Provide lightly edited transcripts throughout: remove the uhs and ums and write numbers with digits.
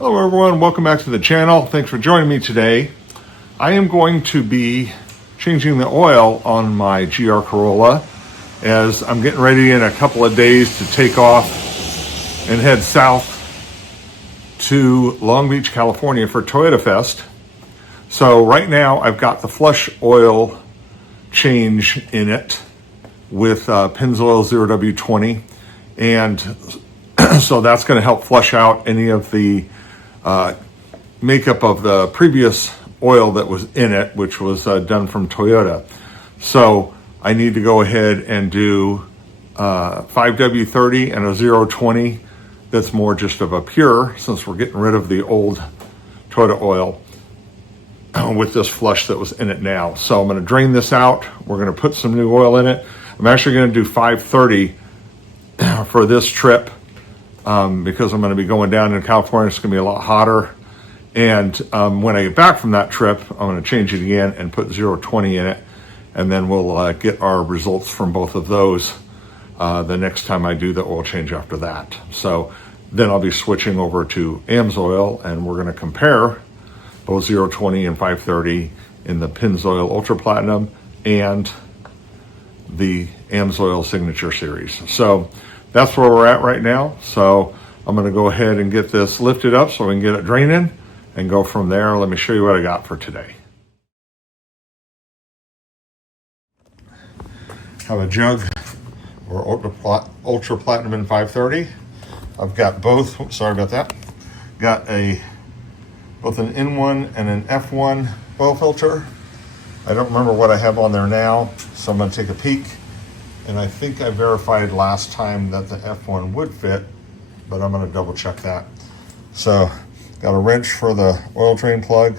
Hello everyone, welcome back to the channel. Thanks for joining me today. I am going to be changing the oil on my GR Corolla as I'm getting ready in a couple of days to take off and head south to Long Beach, California for Toyota Fest. So right now I've got the flush oil change in it with Pennzoil 0W20, and so that's going to help flush out any of the makeup of the previous oil that was in it, which was done from Toyota. So I need to go ahead and do 5w-30 and a 020 that's more just of a pure, since we're getting rid of the old Toyota oil with this flush that was in it now. So I'm going to drain this out. We're going to put some new oil in it. I'm actually going to do 530 for this trip because I'm going to be going down in California. It's going to be a lot hotter. And when I get back from that trip, I'm going to change it again and put 020 in it. And then we'll get our results from both of those the next time I do the oil change after that. So then I'll be switching over to Pennzoil, and we're going to compare both 020 and 530 in the Pennzoil Ultra Platinum and the Pennzoil Signature Series. So that's where we're at right now. So I'm going to go ahead and get this lifted up so we can get it draining and go from there. Let me show you what I got for today. Have a jug or Ultra Platinum in 530. I've got both. Oops, sorry about that. Got both an N1 and an F1 oil filter. I don't remember what I have on there now, so I'm going to take a peek. And I think I verified last time that the F1 would fit, but I'm going to double check that. So got a wrench for the oil drain plug.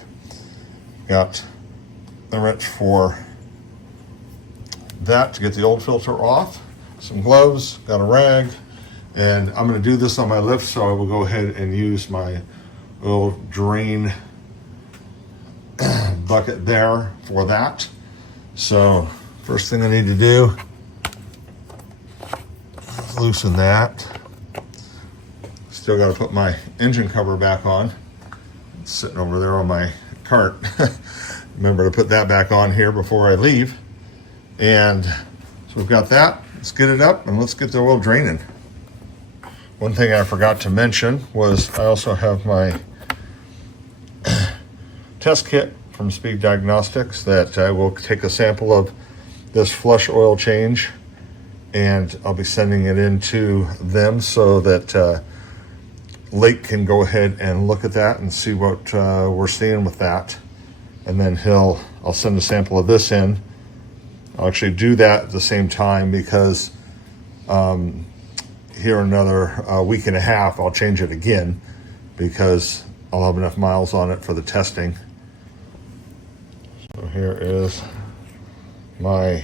Got the wrench for that to get the old filter off. Some gloves, got a rag, and I'm going to do this on my lift, so I will go ahead and use my oil drain bucket there for that. So first thing I need to do is loosen that. Still got to put my engine cover back on. It's sitting over there on my cart. Remember to put that back on here before I leave. And so we've got that. Let's get it up and let's get the oil draining. One thing I forgot to mention was I also have my test kit from Speed Diagnostics that I will take a sample of this flush oil change, and I'll be sending it in to them so that Lake can go ahead and look at that and see what we're seeing with that. And then I'll send a sample of this in. I'll actually do that at the same time because here in another week and a half, I'll change it again because I'll have enough miles on it for the testing. So here is my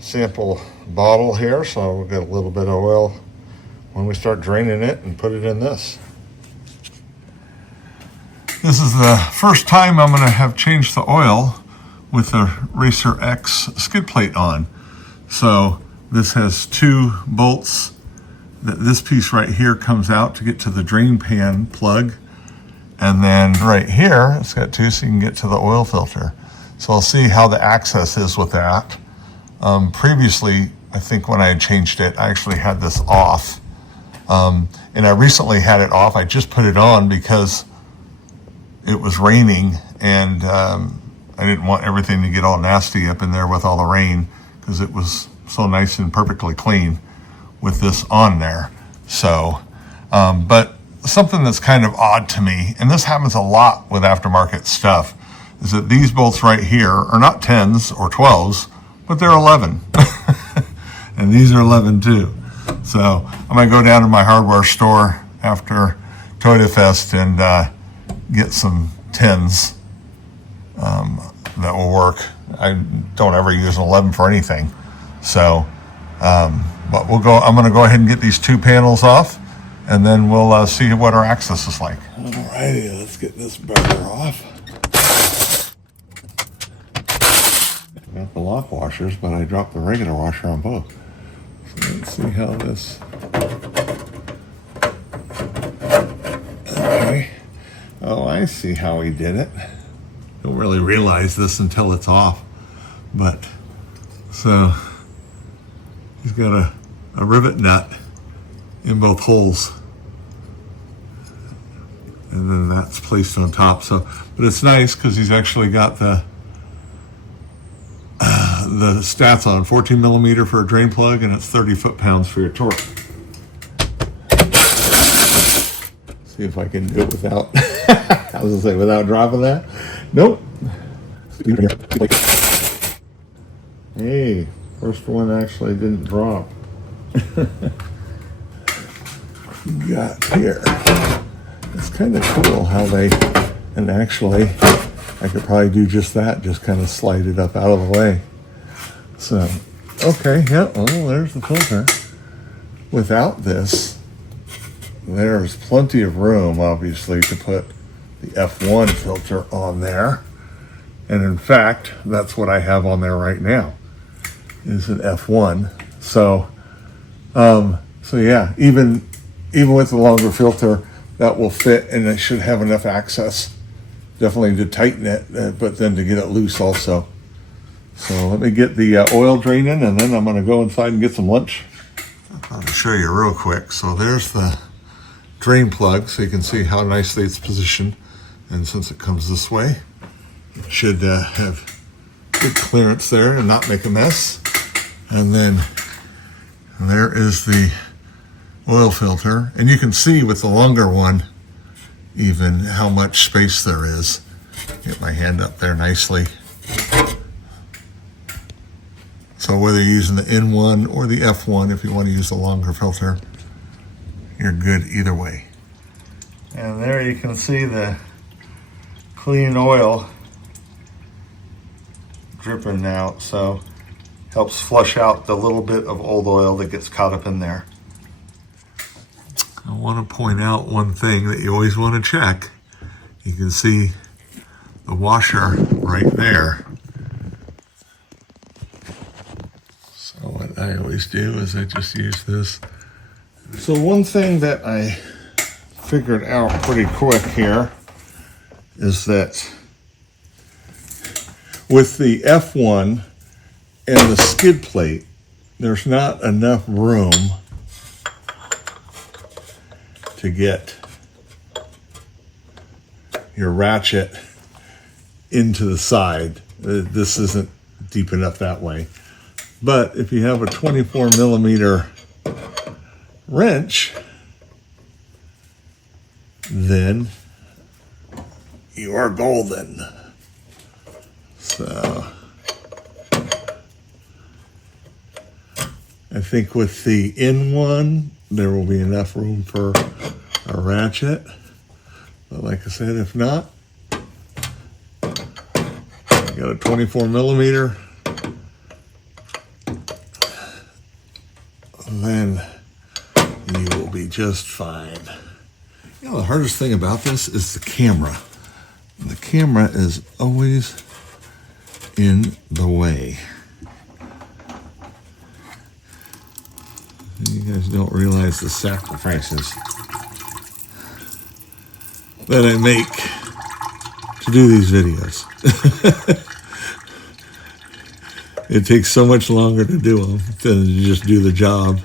sample bottle here. So we'll get a little bit of oil when we start draining it and put it in this. This is the first time I'm going to have changed the oil with the Racer X skid plate on. So this has two bolts. This piece right here comes out to get to the drain pan plug. And then right here, it's got two so you can get to the oil filter. So I'll see how the access is with that. Previously, I think when I had changed it, I actually had this off. And I recently had it off. I just put it on because it was raining, and I didn't want everything to get all nasty up in there with all the rain because it was so nice and perfectly clean with this on there. So, but something that's kind of odd to me, and this happens a lot with aftermarket stuff, is that these bolts right here are not 10s or 12s, but they're 11. And these are 11 too. So I'm going to go down to my hardware store after Toyota Fest and get some 10s that will work. I don't ever use an 11 for anything. So, but I'm going to go ahead and get these two panels off, and then we'll see what our access is like. Alrighty, let's get this burger off. Got the lock washers, but I dropped the regular washer on both. So let's see how this I see how he did it. Don't really realize this until it's off. But, so, he's got a rivet nut in both holes. And then that's placed on top. So, but it's nice because he's actually got the stats on 14 millimeter for a drain plug, and it's 30 foot-pounds for your torque. See if I can do it without, I was gonna say without dropping that. Nope. Hey, first one actually didn't drop. Got here. It's kind of cool how they, and actually I could probably do just that, just kind of slide it up out of the way. So, okay, yeah, oh, there's the filter. Without this, there's plenty of room, obviously, to put the F1 filter on there. And in fact, that's what I have on there right now, is an F1. So, so yeah, even with the longer filter, that will fit, and it should have enough access, definitely to tighten it, but then to get it loose also. So let me get the oil draining, and then I'm going to go inside and get some lunch. I'll show you real quick. So there's the drain plug, so you can see how nicely it's positioned. And since it comes this way, it should have good clearance there and not make a mess. And then there is the oil filter, and you can see with the longer one even how much space there is. Get my hand up there nicely. So whether you're using the N1 or the F1, if you want to use the longer filter, you're good either way. And there you can see the clean oil dripping out, so helps flush out the little bit of old oil that gets caught up in there. I want to point out one thing that you always want to check. You can see the washer right there. So what I always do is I just use this. So one thing that I figured out pretty quick here is that with the F1 and the skid plate, there's not enough room to get your ratchet into the side. This isn't deep enough that way. But if you have a 24 millimeter wrench, then you are golden. So I think with the N1, there will be enough room for a ratchet. But like I said, if not, you got a 24 millimeter, then you will be just fine. You know, the hardest thing about this is the camera. The camera is always in the way. You guys don't realize the sacrifices that I make to do these videos. It takes so much longer to do them than to just do the job.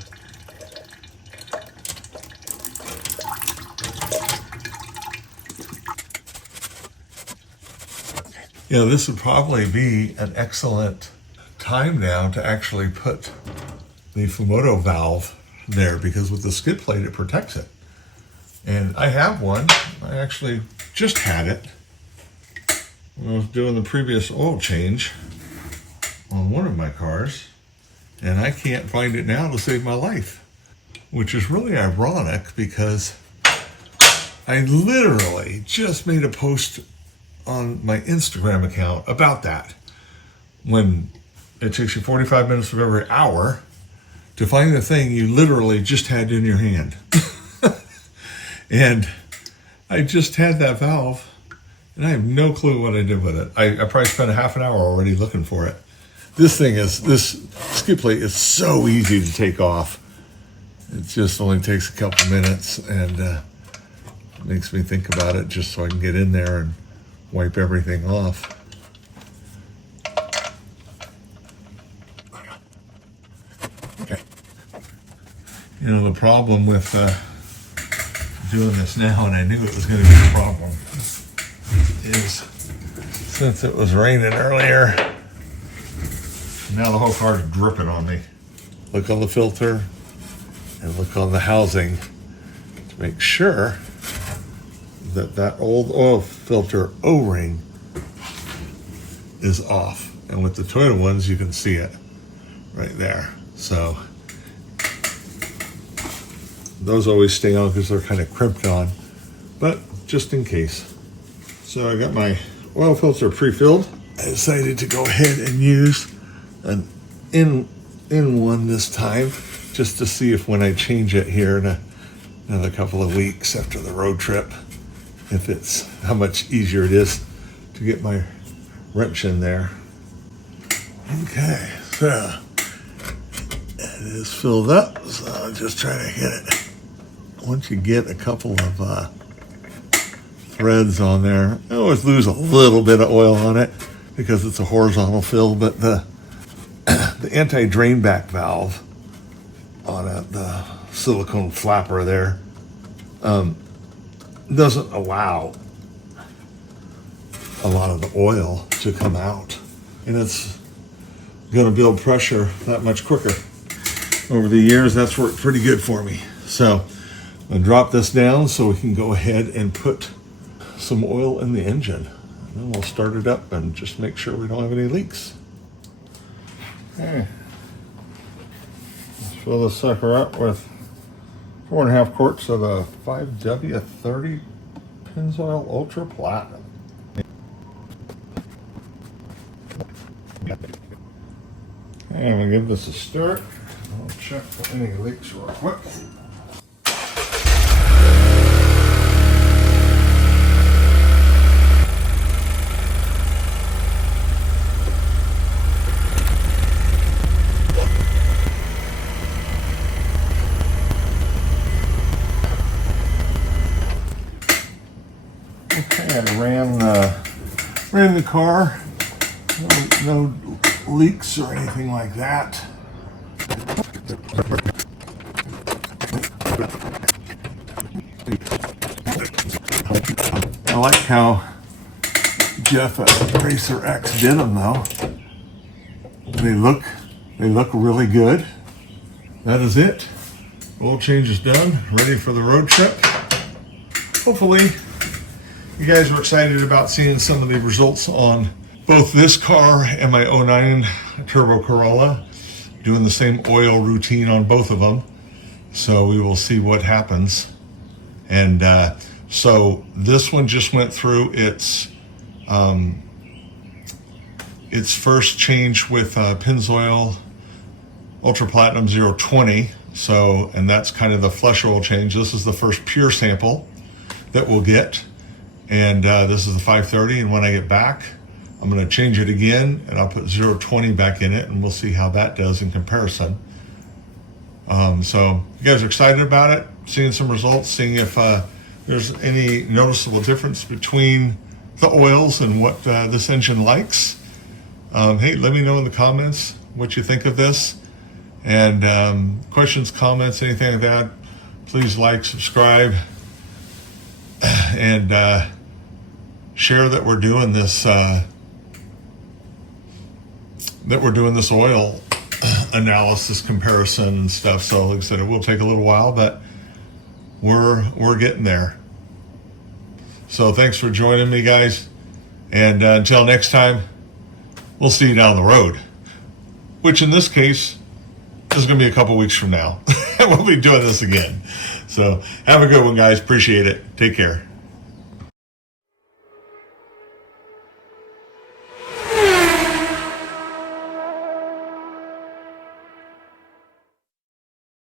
You know, this would probably be an excellent time now to actually put the Fumoto valve there, because with the skid plate it protects it. And I have one. I actually just had it when I was doing the previous oil change on one of my cars, and I can't find it now to save my life, which is really ironic because I literally just made a post on my Instagram account about that, when it takes you 45 minutes of every hour to find the thing you literally just had in your hand. And I just had that valve, and I have no clue what I did with it. I probably spent a half an hour already looking for it. This skid plate is so easy to take off. It just only takes a couple minutes, and Makes me think about it just so I can get in there and wipe everything off. Okay. You know, the problem with doing this now, and I knew it was going to be a problem, is since it was raining earlier, now the whole car is dripping on me. Look on the filter and look on the housing to make sure that that old oil filter O-ring is off. And with the Toyota ones, you can see it right there. So those always stay on because they're kind of crimped on, but just in case. So I got my oil filter pre-filled. I decided to go ahead and use an in one this time, just to see if when I change it here in another couple of weeks after the road trip, if it's how much easier it is to get my wrench in there. Okay, so it is filled up, so I'll just try to hit it. Once you get a couple of threads on there, I always lose a little bit of oil on it because it's a horizontal fill, but the anti-drain back valve on it, the silicone flapper there, doesn't allow a lot of the oil to come out, and it's going to build pressure that much quicker. Over the years, that's worked pretty good for me. So I'm going to drop this down so we can go ahead and put some oil in the engine, and then we'll start it up and just make sure we don't have any leaks. Okay. Let's fill this sucker up with 4.5 quarts of the 5w-30 Pennzoil Ultra Platinum. Okay, I'm gonna give this a start. I'll check for any leaks real quick. Okay, I ran the car. No leaks or anything like that. I like how Jeff at Racer X did them though. They look really good. That is it. Oil change is done. Ready for the road trip. Hopefully you guys are excited about seeing some of the results on both this car and my 09 Turbo Corolla. Doing the same oil routine on both of them. So we will see what happens. And so this one just went through its first change with Pennzoil Ultra Platinum 020. So, and that's kind of the flush oil change. This is the first pure sample that we'll get. And this is the 530, and when I get back, I'm going to change it again, and I'll put 020 back in it, and we'll see how that does in comparison. So you guys are excited about it, seeing some results, seeing if there's any noticeable difference between the oils and what this engine likes. Hey, let me know in the comments what you think of this. And questions, comments, anything like that, please like, subscribe, and share that we're doing this oil analysis comparison and stuff. So like I said, it will take a little while, but we're getting there. So thanks for joining me, guys, and until next time, we'll see you down the road, which in this case is going to be a couple weeks from now. We'll be doing this again. So have a good one, guys. Appreciate it. Take care.